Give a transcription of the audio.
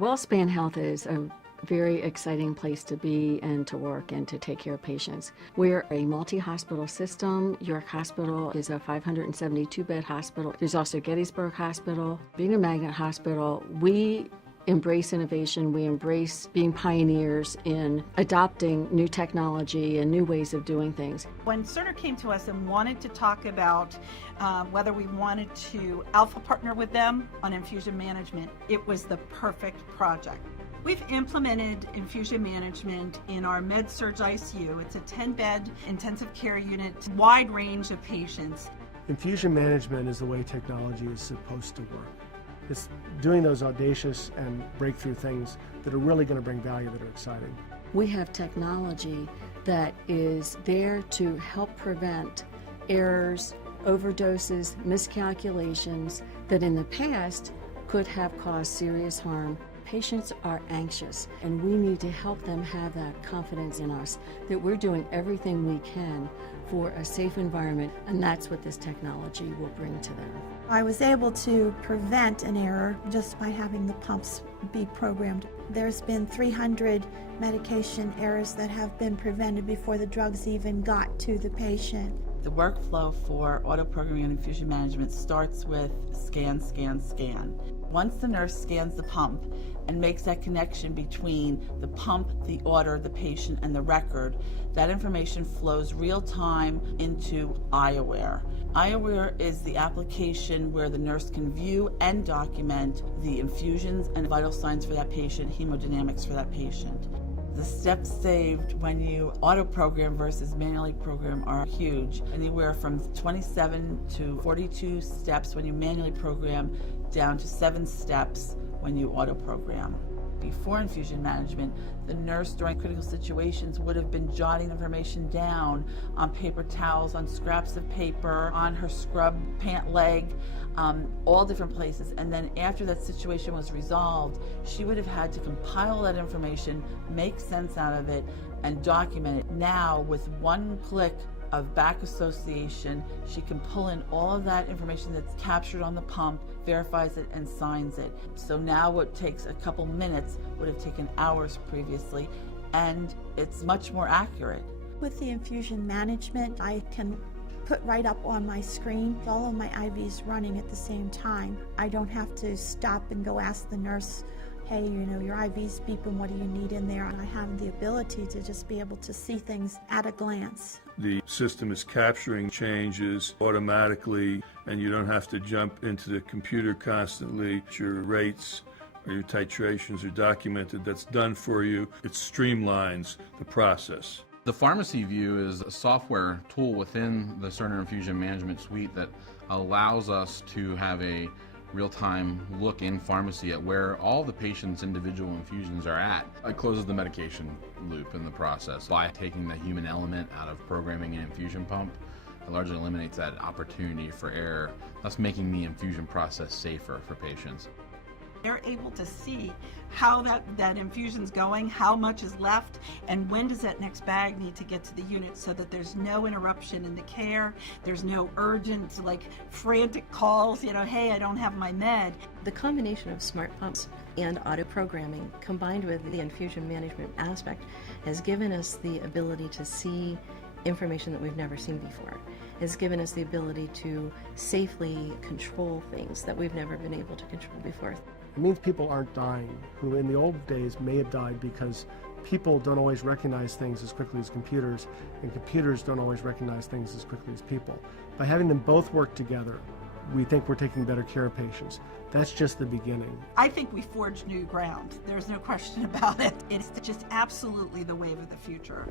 WellSpan Health is a very exciting place to be and to work and to take care of patients. We're a multi-hospital system. York Hospital is a 572-bed hospital. There's also Gettysburg Hospital. Being a magnet hospital, we embrace innovation. We embrace being pioneers in adopting new technology and new ways of doing things. When Cerner came to us and wanted to talk about whether we wanted to alpha partner with them on infusion management, it was the perfect project. We've implemented infusion management in our med-surg ICU. It's a 10-bed intensive care unit, wide range of patients. Infusion management is the way technology is supposed to work. It's doing those audacious and breakthrough things that are really going to bring value, that are exciting. We have technology that is there to help prevent errors, overdoses, miscalculations that in the past could have caused serious harm. Patients are anxious, and we need to help them have that confidence in us that we're doing everything we can for a safe environment, and that's what this technology will bring to them. I was able to prevent an error just by having the pumps be programmed. There's been 300 medication errors that have been prevented before the drugs even got to the patient. The workflow for auto-programming and infusion management starts with scan, scan, scan. Once the nurse scans the pump and makes that connection between the pump, the order, the patient, and the record, that information flows real time into iAware. iAware is the application where the nurse can view and document the infusions and vital signs for that patient, hemodynamics for that patient. The steps saved when you auto-program versus manually program are huge. Anywhere from 27 to 42 steps when you manually program, down to 7 steps when you auto-program. Before infusion management, the nurse during critical situations would have been jotting information down on paper towels, on scraps of paper, on her scrub pant leg, all different places. And then after that situation was resolved, she would have had to compile that information, make sense out of it, and document it. Now, with one click of back association, she can pull in all of that information that's captured on the pump, verifies it, and signs it. So now what takes a couple minutes would have taken hours previously, and it's much more accurate. With the infusion management, I can put right up on my screen all of my IVs running at the same time. I don't have to stop and go ask the nurse, hey, your IV's beeping, what do you need in there? And I have the ability to just be able to see things at a glance. The system is capturing changes automatically, and you don't have to jump into the computer constantly. Your rates or your titrations are documented. That's done for you. It streamlines the process. The Pharmacy View is a software tool within the Cerner Infusion Management Suite that allows us to have a real-time look in pharmacy at where all the patient's individual infusions are at. It closes the medication loop in the process by taking the human element out of programming an infusion pump. It largely eliminates that opportunity for error, thus making the infusion process safer for patients. They're able to see how that infusion's going, how much is left, and when does that next bag need to get to the unit so that there's no interruption in the care, there's no urgent, frantic calls, hey, I don't have my med. The combination of smart pumps and auto-programming combined with the infusion management aspect has given us the ability to see information that we've never seen before. It's given us the ability to safely control things that we've never been able to control before. It means people aren't dying, who in the old days may have died because people don't always recognize things as quickly as computers, and computers don't always recognize things as quickly as people. By having them both work together, we think we're taking better care of patients. That's just the beginning. I think we forged new ground. There's no question about it. It's just absolutely the wave of the future.